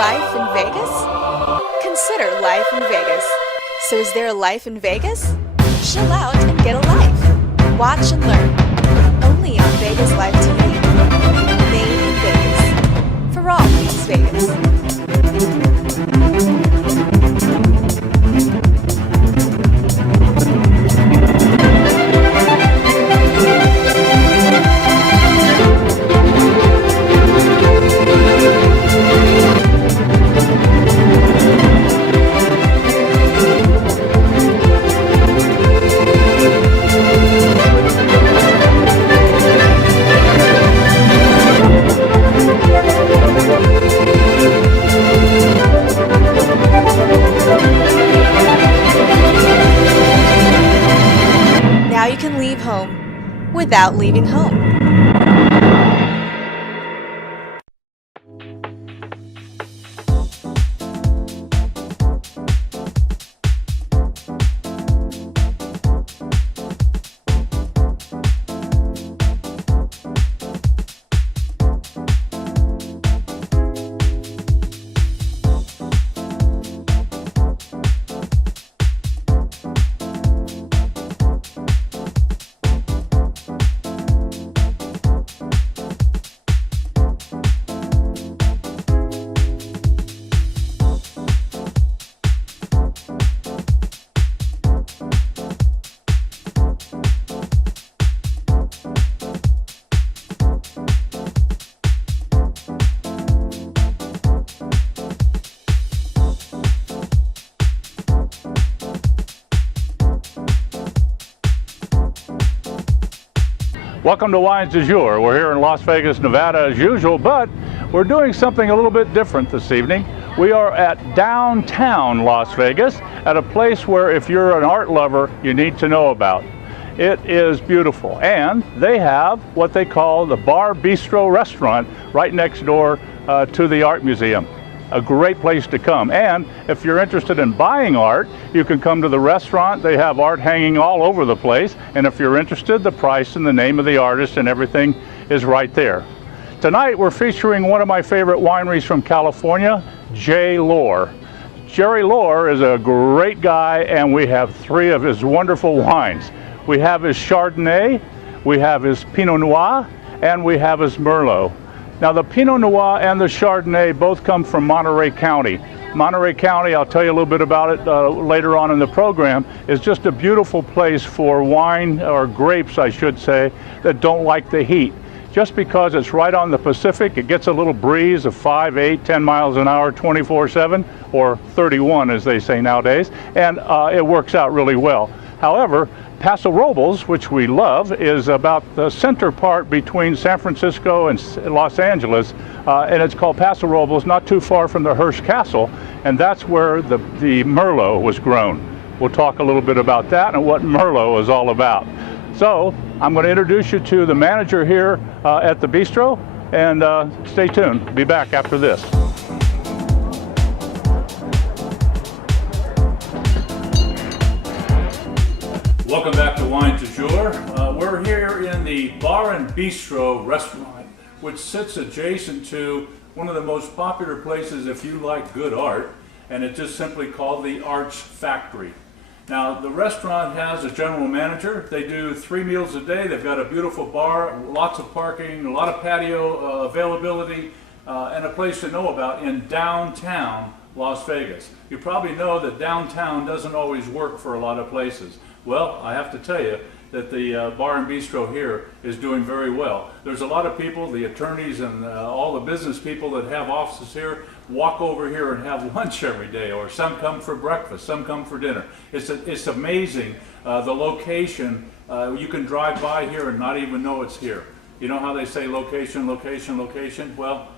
life in Vegas? Consider life in Vegas. So is there a life in Vegas? Chill out and get a life. Watch and learn. Only on Vegas Live TV. Made in Vegas. For all things Vegas. Now you can leave home without leaving home. Welcome to Wines du Jour. We're here in Las Vegas, Nevada as usual, but we're doing something a little bit different this evening. We are at downtown Las Vegas at a place where if you're an art lover, you need to know about. It is beautiful, and they have what they call the Bar Bistro restaurant right next door to the art museum. A great place to come. And if you're interested in buying art, you can come to the restaurant. They have art hanging all over the place. And if you're interested, the price and the name of the artist and everything is right there. Tonight, we're featuring one of my favorite wineries from California, J. Lohr. Jerry Lohr is a great guy, and we have 3 of his wonderful wines. We have his Chardonnay, we have his Pinot Noir, and we have his Merlot. Now, the Pinot Noir and the Chardonnay both come from Monterey County. Monterey County, I'll tell you a little bit about it later on in the program, is just a beautiful place for wine, or grapes, I should say, that don't like the heat. Just because it's right on the Pacific, it gets a little breeze of 5, 8, 10 miles an hour, 24/7, or 31 as they say nowadays, and it works out really well. However, Paso Robles, which we love, is about the center part between San Francisco and Los Angeles, and it's called Paso Robles, not too far from the Hearst Castle, and that's where the Merlot was grown. We'll talk a little bit about that and what Merlot is all about. So I'm going to introduce you to the manager here at the bistro, and stay tuned. Be back after this. Welcome back to Wine du Jour. We're here in the Bar and Bistro restaurant, which sits adjacent to one of the most popular places if you like good art, and it's just simply called the Arts Factory. Now, the restaurant has a general manager. They do 3 meals a day. They've got a beautiful bar, lots of parking, a lot of patio availability, and a place to know about in downtown Las Vegas. You probably know that downtown doesn't always work for a lot of places. Well, I have to tell you that the Bar and Bistro here is doing very well. There's a lot of people, the attorneys and all the business people that have offices here, walk over here and have lunch every day, or some come for breakfast, some come for dinner. It's amazing, the location. You can drive by here and not even know it's here. You know how they say location, location, location? Well,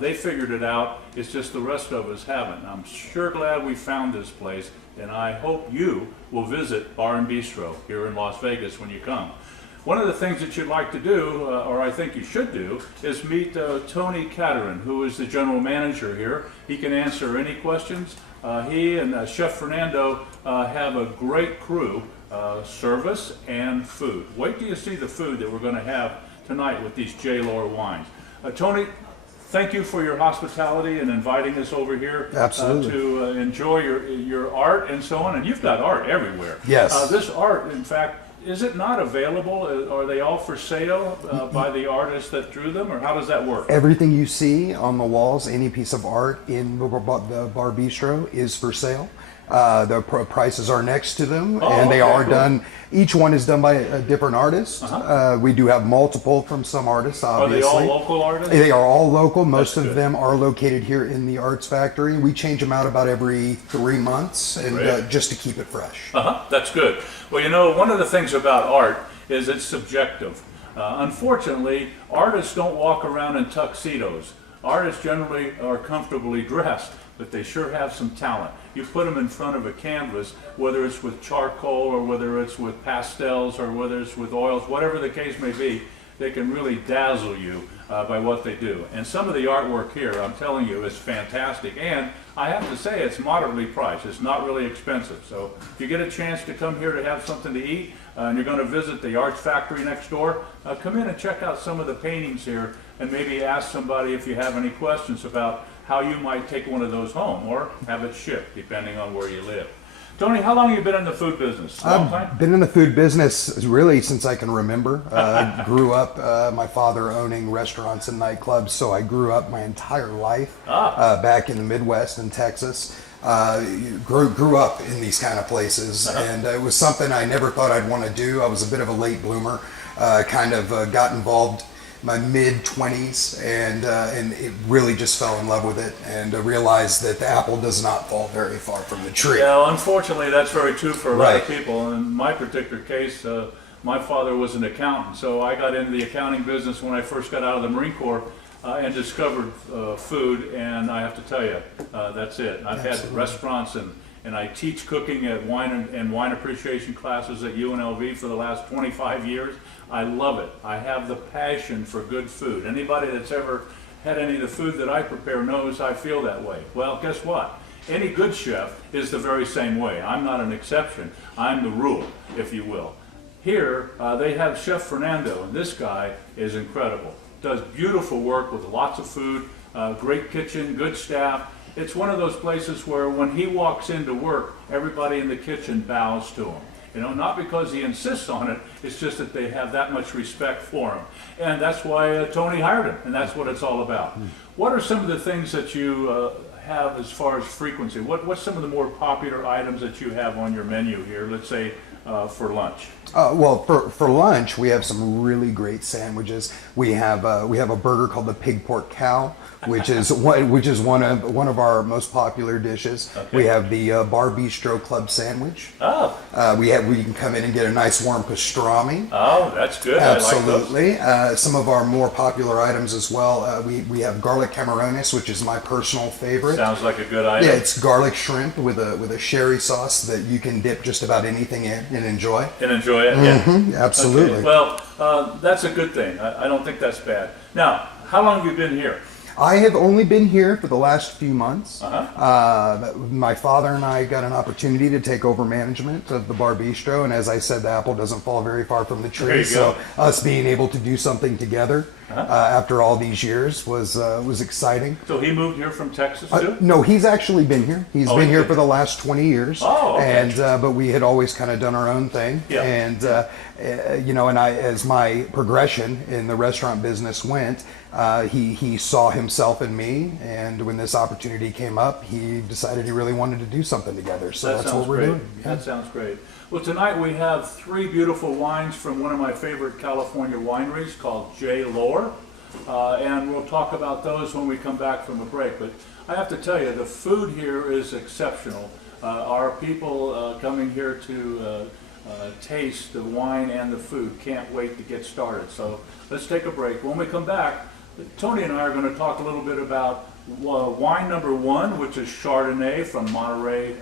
they figured it out. It's just the rest of us haven't. I'm sure glad we found this place, and I hope you will visit Bar and Bistro here in Las Vegas when you come. One of the things that you'd like to do, or I think you should do, is meet Tony Caterin, who is the general manager here. He can answer any questions. He and Chef Fernando have a great crew, service and food. Wait till you see the food that we're going to have tonight with these J. Lohr wines. Tony, thank you for your hospitality and inviting us over here Absolutely. to enjoy your art and so on. And you've got art everywhere. Yes. This art, in fact, is it not available? Are they all for sale by the artists that drew them, or how does that work? Everything you see on the walls, any piece of art in the Bar Bistro is for sale. The prices are next to them, and they are done. Each one is done by a different artist. We do have multiple from some artists, obviously. Are they all local artists? They are all local. Most That's of good. them are located here in the Arts Factory. We change them out about every 3 months, and just to keep it fresh. That's good. Well, you know, one of the things about art is it's subjective. Unfortunately, artists don't walk around in tuxedos. Artists generally are comfortably dressed, but they sure have some talent. You put them in front of a canvas, whether it's with charcoal or whether it's with pastels or whether it's with oils, whatever the case may be, they can really dazzle you by what they do. And some of the artwork here, I'm telling you, is fantastic. And I have to say, it's moderately priced. It's not really expensive. So if you get a chance to come here to have something to eat, and you're going to visit the Arts Factory next door, come in and check out some of the paintings here, and maybe ask somebody if you have any questions about how you might take one of those home or have it shipped, depending on where you live. Tony, how long have you been in the food business? Long time? I've been in the food business really since I can remember. I grew up, my father owning restaurants and nightclubs, so I grew up my entire life back in the Midwest in Texas. Grew up in these kind of places, and it was something I never thought I'd want to do. I was a bit of a late bloomer, got involved my mid-20s, and it really just fell in love with it, and realized that the apple does not fall very far from the tree. Yeah, unfortunately, that's very true for a lot of people. In my particular case, my father was an accountant, so I got into the accounting business when I first got out of the Marine Corps and discovered food, and I have to tell you, that's it. I've had restaurants, and I teach cooking at wine and wine appreciation classes at UNLV for the last 25 years. I love it. I have the passion for good food. Anybody that's ever had any of the food that I prepare knows I feel that way. Well, guess what? Any good chef is the very same way. I'm not an exception. I'm the rule, if you will. Here, they have Chef Fernando, and this guy is incredible. Does beautiful work with lots of food, great kitchen, good staff. It's one of those places where when he walks into work, everybody in the kitchen bows to him. You know, not because he insists on it, it's just that they have that much respect for him. And that's why Tony hired him, and that's what it's all about. What are some of the things that you have as far as frequency? What's some of the more popular items that you have on your menu here, let's say for lunch? Well, for lunch, we have some really great sandwiches. We have a burger called the Pig Pork Cow, which is one of our most popular dishes. Okay. We have the Bar Bistro Club sandwich. Oh. We can come in and get a nice warm pastrami. Oh, that's good. Absolutely. I like those. Some of our more popular items as well. We have garlic camarones, which is my personal favorite. Sounds like a good item. Yeah, it's garlic shrimp with a sherry sauce that you can dip just about anything in and enjoy. Mm-hmm, absolutely. Okay. Well, that's a good thing. I don't think that's bad. Now, how long have you been here? I have only been here for the last few months. My father and I got an opportunity to take over management of the Bar Bistro, and as I said, the apple doesn't fall very far from the tree. So us being able to do something together after all these years was exciting. So he moved here from Texas too? No, he's actually been here. He's been here for the last 20 years. Oh, okay. And but we had always kind of done our own thing. Yeah. And you know, and as my progression in the restaurant business went, he saw himself in me, and when this opportunity came up, he decided he really wanted to do something together. So that's what we're doing. Yeah. That sounds great. Well, tonight we have 3 beautiful wines from one of my favorite California wineries called J. Lohr, and we'll talk about those when we come back from a break. But I have to tell you, the food here is exceptional. Our people coming here to taste the wine and the food can't wait to get started. So let's take a break. When we come back, Tony and I are going to talk a little bit about wine number 1, which is Chardonnay from Monterey,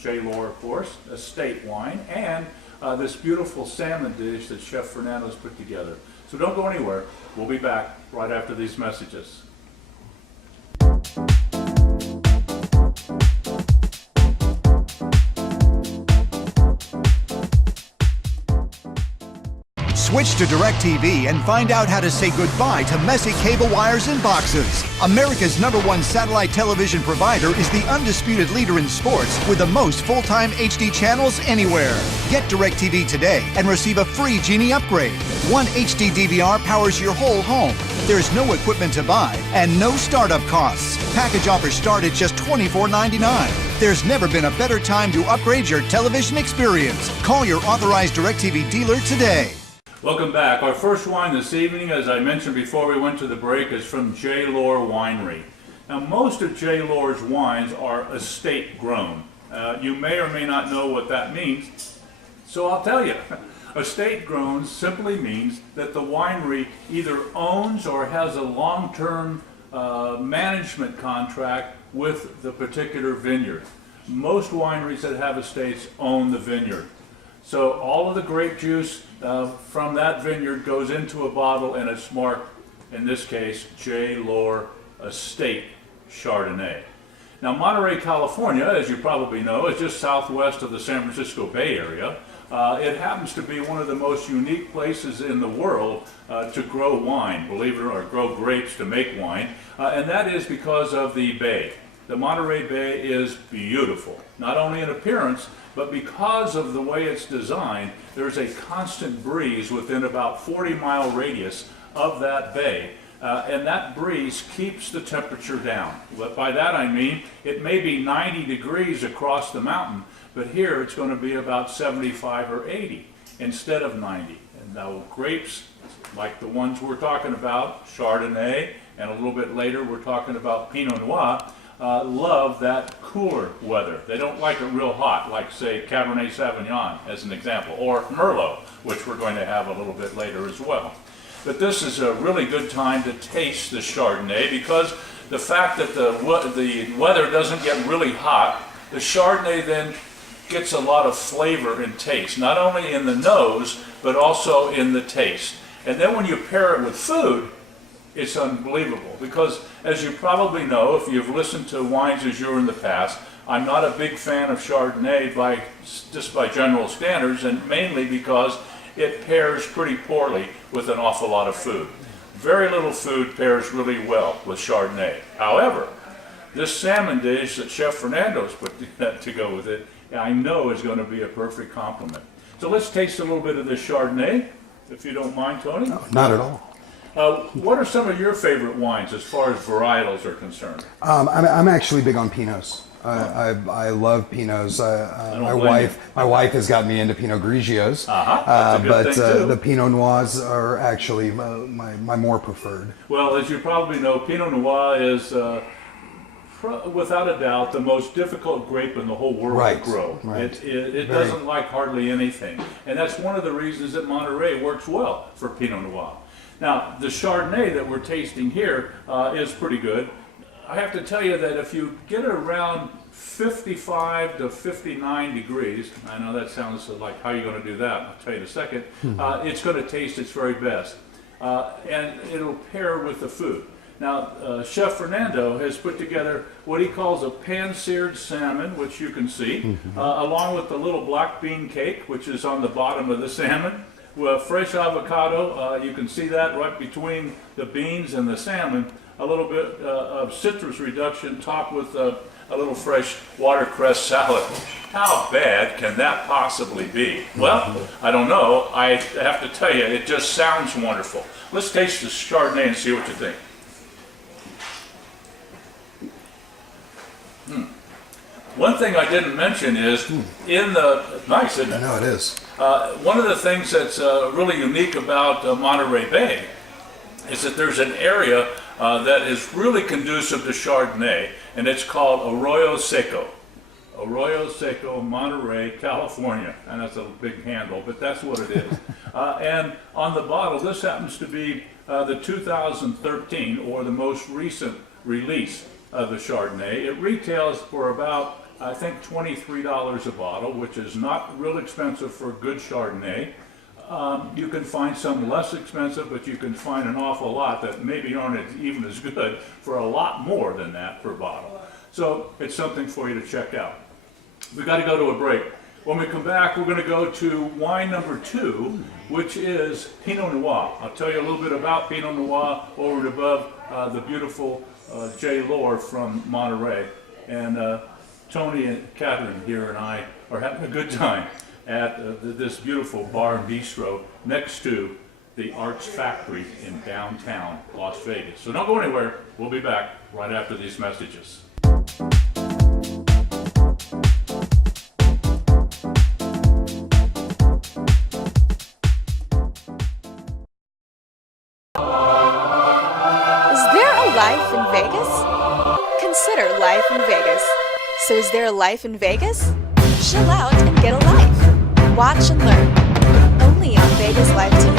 J. Lohr, of course, estate wine, and this beautiful salmon dish that Chef Fernando's put together. So don't go anywhere. We'll be back right after these messages. Switch to DirecTV and find out how to say goodbye to messy cable wires and boxes. America's #1 satellite television provider is the undisputed leader in sports with the most full-time HD channels anywhere. Get DirecTV today and receive a free Genie upgrade. One HD DVR powers your whole home. There's no equipment to buy and no startup costs. Package offers start at just $24.99. There's never been a better time to upgrade your television experience. Call your authorized DirecTV dealer today. Welcome back. Our first wine this evening, as I mentioned before we went to the break, is from J. Lohr Winery. Now, most of J. Lohr's wines are estate grown. You may or may not know what that means, so I'll tell you. Estate grown simply means that the winery either owns or has a long-term management contract with the particular vineyard. Most wineries that have estates own the vineyard. So all of the grape juice from that vineyard goes into a bottle and it's marked, in this case, J. Lohr Estate Chardonnay. Now, Monterey, California, as you probably know, is just southwest of the San Francisco Bay Area. It happens to be one of the most unique places in the world to grow wine, believe it or grow grapes to make wine, and that is because of the bay. The Monterey Bay is beautiful, not only in appearance, but because of the way it's designed, there's a constant breeze within about 40-mile radius of that bay. And that breeze keeps the temperature down. But by that I mean it may be 90 degrees across the mountain, but here it's going to be about 75 or 80 instead of 90. And now grapes like the ones we're talking about, Chardonnay, and a little bit later we're talking about Pinot Noir, love that cooler weather. They don't like it real hot, like say Cabernet Sauvignon as an example, or Merlot, which we're going to have a little bit later as well. But this is a really good time to taste the Chardonnay because the fact that the weather doesn't get really hot, the Chardonnay then gets a lot of flavor and taste, not only in the nose, but also in the taste. And then when you pair it with food, it's unbelievable because, as you probably know, if you've listened to Wines du Jour in the past, I'm not a big fan of Chardonnay just by general standards, and mainly because it pairs pretty poorly with an awful lot of food. Very little food pairs really well with Chardonnay. However, this salmon dish that Chef Fernando's put to go with it, I know is going to be a perfect complement. So let's taste a little bit of this Chardonnay, if you don't mind, Tony. No, not at all. What are some of your favorite wines as far as varietals are concerned? I'm actually big on Pinots. I love Pinots. My wife has got me into Pinot Grigios, but the Pinot Noirs are actually my more preferred. Well, as you probably know, Pinot Noir is without a doubt the most difficult grape in the whole world to grow. Right. It doesn't like hardly anything, and that's one of the reasons that Monterey works well for Pinot Noir. Now, the Chardonnay that we're tasting here is pretty good. I have to tell you that if you get it around 55 to 59 degrees, I know that sounds like how are you going to do that? I'll tell you in a second. It's going to taste its very best, and it'll pair with the food. Now, Chef Fernando has put together what he calls a pan-seared salmon, which you can see, along with the little black bean cake, which is on the bottom of the salmon. With fresh avocado, you can see that right between the beans and the salmon. A little bit of citrus reduction topped with a little fresh watercress salad. How bad can that possibly be? Well, I don't know. I have to tell you, it just sounds wonderful. Let's taste the Chardonnay and see what you think. One thing I didn't mention is in the, nice, isn't it? I know it is. One of the things that's really unique about Monterey Bay is that there's an area that is really conducive to Chardonnay, and it's called Arroyo Seco. Arroyo Seco, Monterey, California. And that's a big handle, but that's what it is. And on the bottle, this happens to be the 2013, or the most recent release of the Chardonnay. It retails for about, I think, $23 a bottle, which is not real expensive for good Chardonnay. You can find some less expensive, but you can find an awful lot that maybe aren't even as good for a lot more than that per bottle. So it's something for you to check out. We've got to go to a break. When we come back, we're going to go to wine number 2, which is Pinot Noir. I'll tell you a little bit about Pinot Noir over and above the beautiful J. Lore from Monterey. And Tony and Catherine here and I are having a good time at this beautiful bar and bistro next to the Arts Factory in downtown Las Vegas. So don't go anywhere. We'll be back right after these messages. Life in Vegas? Consider life in Vegas. So is there a life in Vegas? Chill out and get a life. Watch and learn. Only on Vegas Live TV.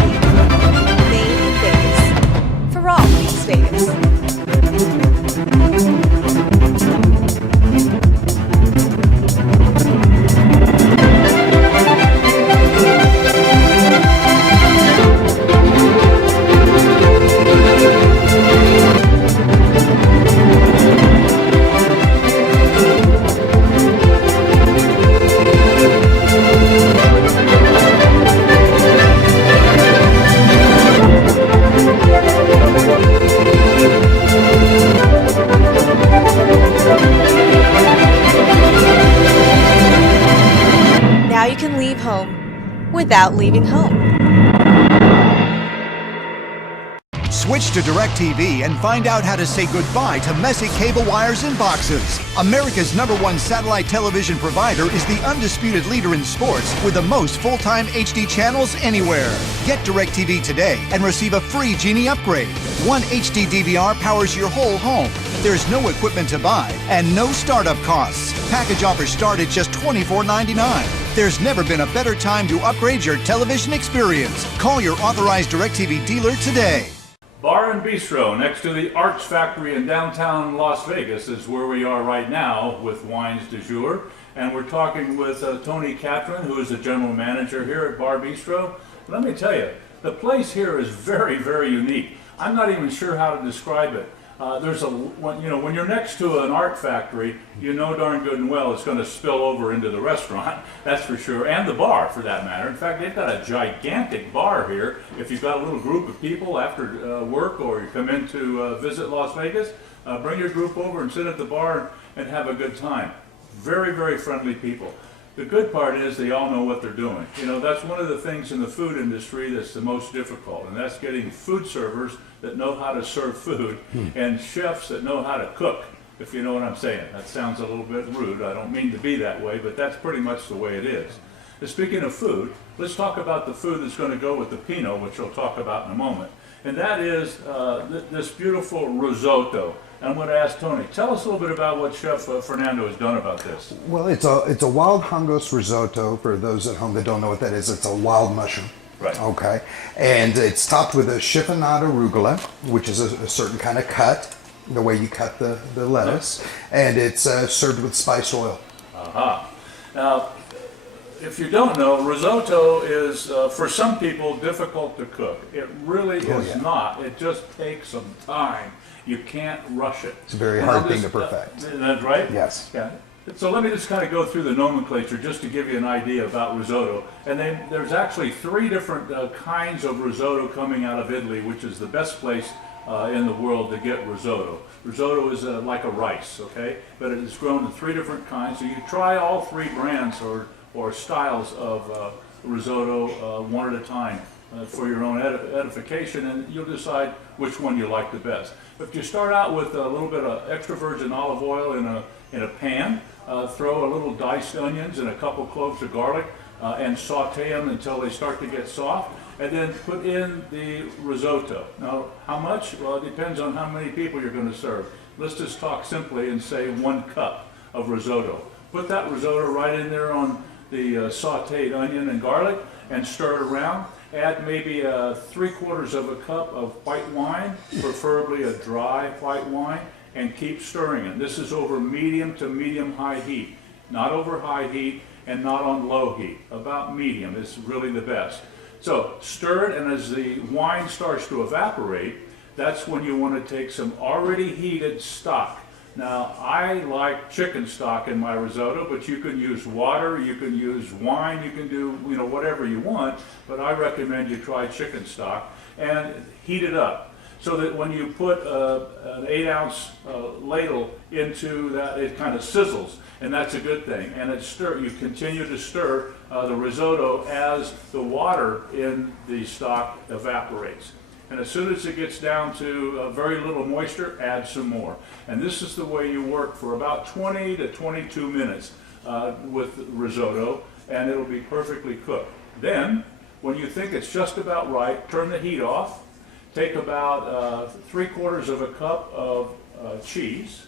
Made in Vegas. For all things Vegas. Now you can leave home without leaving home. Switch to DirecTV and find out how to say goodbye to messy cable wires and boxes. America's #1 satellite television provider is the undisputed leader in sports with the most full-time HD channels anywhere. Get DirecTV today and receive a free Genie upgrade. One HD DVR powers your whole home. There's no equipment to buy and no startup costs. Package offers start at just $24.99. There's never been a better time to upgrade your television experience. Call your authorized DirecTV dealer today. Bar and Bistro next to the Arts Factory in downtown Las Vegas is where we are right now with Wines du Jour. And we're talking with Tony Catherine, who is the general manager here at Bar Bistro. Let me tell you, the place here is very, very unique. I'm not even sure how to describe it. When you're next to an art factory, you know darn good and well it's going to spill over into the restaurant, that's for sure, and the bar for that matter. In fact, they've got a gigantic bar here. If you've got a little group of people after work or you come in to visit Las Vegas, bring your group over and sit at the bar and have a good time. Very, very friendly people. The good part is they all know what they're doing. You know, that's one of the things in the food industry that's the most difficult, and that's getting food servers that know how to serve food and chefs that know how to cook, if you know what I'm saying. That sounds a little bit rude. I don't mean to be that way, but that's pretty much the way it is. And speaking of food, let's talk about the food that's going to go with the Pinot, which we'll talk about in a moment. And that is this beautiful risotto. And I'm going to ask Tony, tell us a little bit about what Chef Fernando has done about this. Well, it's a wild hungos risotto. For those at home that don't know what that is, it's a wild mushroom. Right. Okay. And it's topped with a chiffonade arugula, which is a certain kind of cut, the way you cut the lettuce. And it's served with spice oil. Aha. Now, if you don't know, risotto is, for some people, difficult to cook. It really is not. It just takes some time. You can't rush it. It's a very hard thing to perfect. That's right? Yes. Yeah. So let me just kind of go through the nomenclature just to give you an idea about risotto. And then there's actually 3 different kinds of risotto coming out of Italy, which is the best place in the world to get risotto. Risotto is like a rice, okay? But it is grown in 3 different kinds. So you try all 3 brands or styles of risotto one at a time for your own edification, and you'll decide which one you like the best. If you start out with a little bit of extra virgin olive oil in a pan, throw a little diced onions and a couple cloves of garlic and saute them until they start to get soft, and then put in the risotto. Now, how much? Well, it depends on how many people you're going to serve. Let's just talk simply and say 1 cup of risotto. Put that risotto right in there on the sauteed onion and garlic and stir it around. Add maybe 3/4 of a cup of white wine, preferably a dry white wine, and keep stirring it. This is over medium to medium-high heat, not over high heat and not on low heat. About medium is really the best. So stir it, and as the wine starts to evaporate, that's when you want to take some already heated stock. Now, I like chicken stock in my risotto, but you can use water, you can use wine, you can do, whatever you want, but I recommend you try chicken stock and heat it up so that when you put an 8-ounce ladle into that, it kind of sizzles, and that's a good thing. And you continue to stir the risotto as the water in the stock evaporates. And as soon as it gets down to very little moisture, add some more. And this is the way you work for about 20 to 22 minutes with risotto, and it'll be perfectly cooked. Then, when you think it's just about right, turn the heat off. Take about 3/4 of a cup of cheese,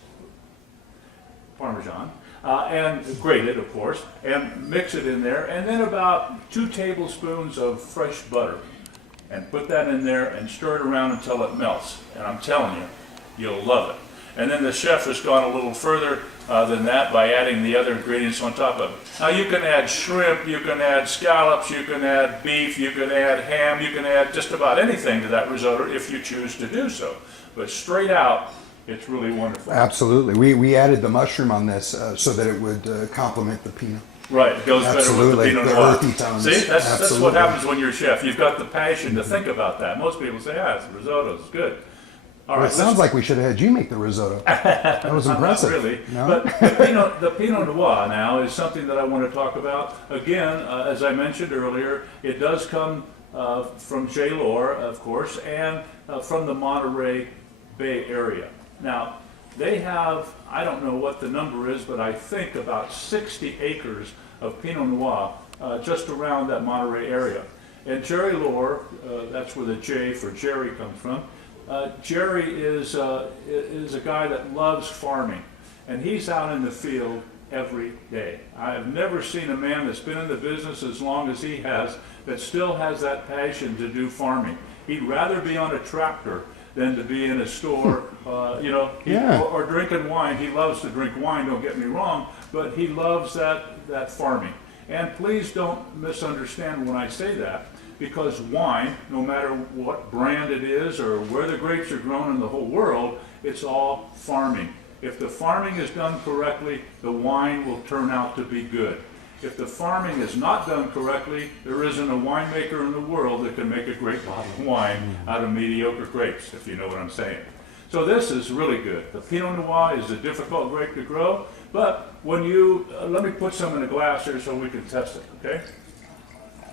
Parmesan, and grated, of course, and mix it in there. And then about 2 tablespoons of fresh butter. And put that in there and stir it around until it melts. And I'm telling you, you'll love it. And then the chef has gone a little further than that by adding the other ingredients on top of it. Now you can add shrimp, you can add scallops, you can add beef, you can add ham, you can add just about anything to that risotto if you choose to do so. But straight out, it's really wonderful. Absolutely. We added the mushroom on this so that it would complement the Pinot. Right, it goes better with the Pinot Noir. Earthy tones. See, that's what happens when you're a chef. You've got the passion to think about that. Most people say, it's risotto, it's good. All right, it sounds like we should have had you make the risotto. That was impressive. Not really. No? But the Pinot Noir now is something that I want to talk about. Again, as I mentioned earlier, it does come from J. Lohr, of course, and from the Monterey Bay area. Now, they have, I don't know what the number is, but I think about 60 acres of Pinot Noir just around that Monterey area. And Jerry Lohr, that's where the J for Jerry comes from. Jerry is a guy that loves farming, and he's out in the field every day. I have never seen a man that's been in the business as long as he has that still has that passion to do farming. He'd rather be on a tractor than to be in a store, or drinking wine. He loves to drink wine, don't get me wrong, but he loves that farming. And please don't misunderstand when I say that, because wine, no matter what brand it is or where the grapes are grown in the whole world, it's all farming. If the farming is done correctly, the wine will turn out to be good. If the farming is not done correctly, there isn't a winemaker in the world that can make a great bottle of wine out of mediocre grapes, if you know what I'm saying. So this is really good. The Pinot Noir is a difficult grape to grow, but when you, let me put some in a glass here so we can test it, okay?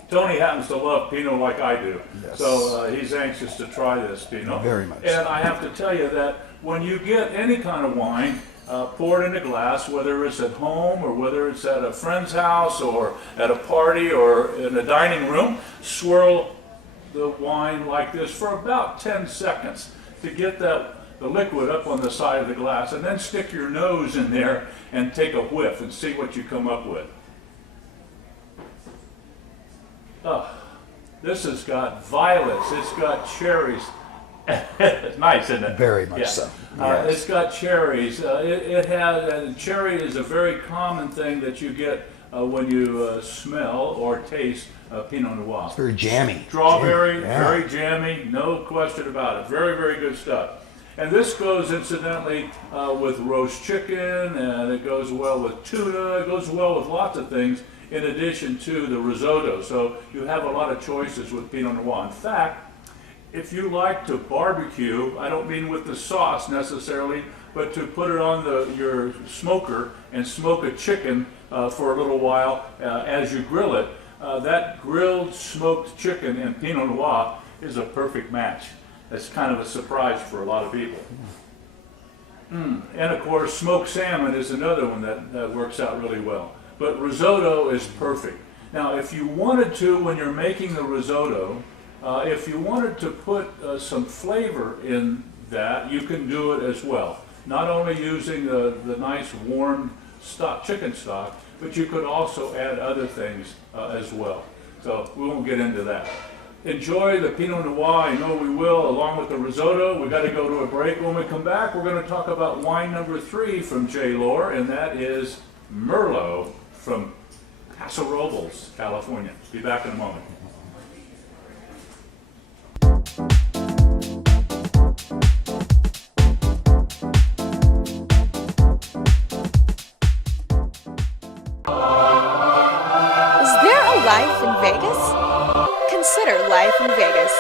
Tony happens to love Pinot like I do, yes. So he's anxious to try this Pinot. Very much. And I have to tell you that when you get any kind of wine, pour it in a glass, whether it's at home or whether it's at a friend's house or at a party or in a dining room, swirl the wine like this for about 10 seconds to get the liquid up on the side of the glass, and then stick your nose in there and take a whiff and see what you come up with. This has got violets, it's got cherries. It's nice, isn't it? Very much so. Yes. It's got cherries. It has, cherry is a very common thing that you get when you smell or taste Pinot Noir. It's very jammy. Strawberry, very jammy, no question about it. Very, very good stuff. And this goes incidentally with roast chicken, and it goes well with tuna, it goes well with lots of things in addition to the risotto. So you have a lot of choices with Pinot Noir. In fact, if you like to barbecue, I don't mean with the sauce necessarily, but to put it on your smoker and smoke a chicken for a little while as you grill it, that grilled smoked chicken and Pinot Noir is a perfect match. It's kind of a surprise for a lot of people. And of course, smoked salmon is another one that works out really well. But risotto is perfect. Now, if you wanted to, when you're making the risotto, if you wanted to put some flavor in that, you can do it as well. Not only using the nice warm chicken stock, but you could also add other things as well. So we won't get into that. Enjoy the Pinot Noir, I know we will, along with the risotto. We've got to go to a break. When we come back, we're going to talk about wine number 3 from J. Lohr, and that is Merlot from Paso Robles, California. Be back in a moment. life in Vegas.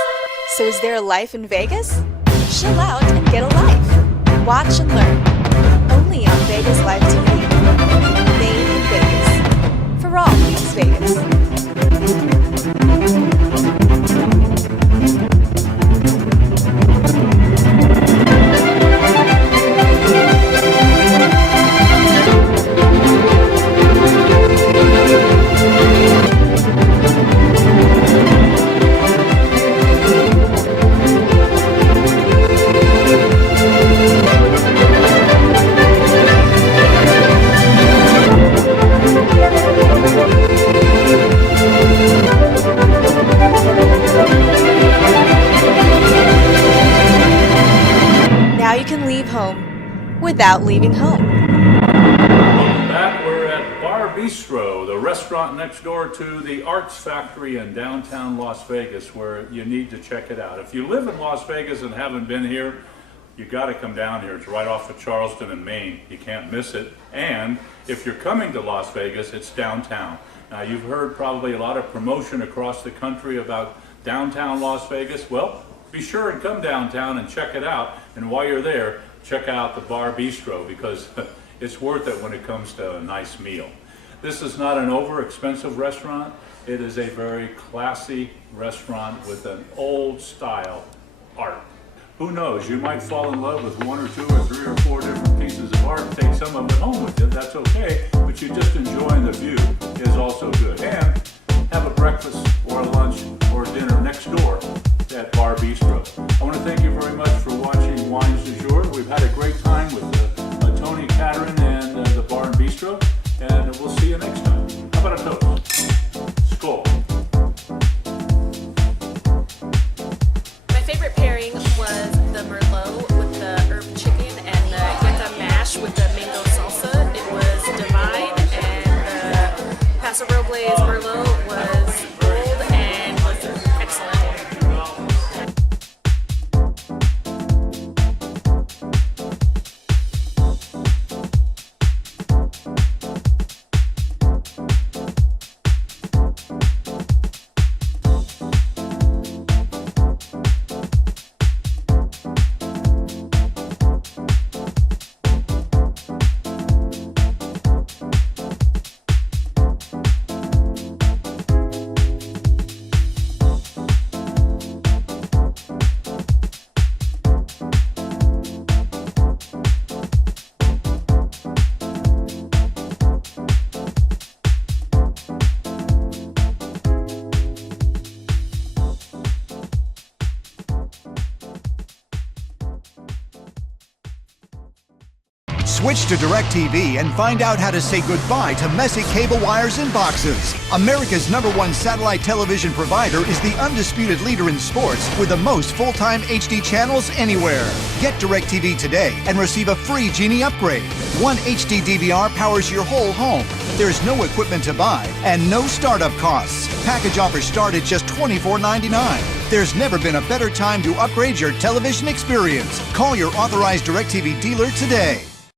So is there a life in Vegas? Chill out and get a life. Watch and learn. Only on Vegas Live TV. Made in Vegas. For all things Vegas. Now you can leave home without leaving home. Welcome back. We're at Bar Bistro, the restaurant next door to the Arts Factory in downtown Las Vegas, where you need to check it out. If you live in Las Vegas and haven't been here, you got to come down here. It's right off of Charleston and Maine. You can't miss it. And if you're coming to Las Vegas, it's downtown. Now, you've heard probably a lot of promotion across the country about downtown Las Vegas. Well, be sure and come downtown and check it out. And while you're there, check out the Bar Bistro, because it's worth it when it comes to a nice meal. This is not an over-expensive restaurant. It is a very classy restaurant with an old style art. Who knows, you might fall in love with one or two or three or four different pieces of art, take some of it home with you, that's okay, but you just enjoying the view is also good. And have a breakfast or a lunch or a dinner next door at Bar Bistro. I want to thank you very much for watching Wines du Jour. We've had a great time with Tony Catterin and the Bar and Bistro, and we'll see you next time. How about a toast? Skål. My favorite pairing was the Merlot with the herb chicken and the yucca mash with the mango salsa. It was divine, and the Paso Robles Merlot was bold and was excellent. Switch to DirecTV and find out how to say goodbye to messy cable wires and boxes. America's #1 satellite television provider is the undisputed leader in sports with the most full-time HD channels anywhere. Get DirecTV today and receive a free Genie upgrade. One HD DVR powers your whole home. There's no equipment to buy and no startup costs. Package offers start at just $24.99. There's never been a better time to upgrade your television experience. Call your authorized DirecTV dealer today.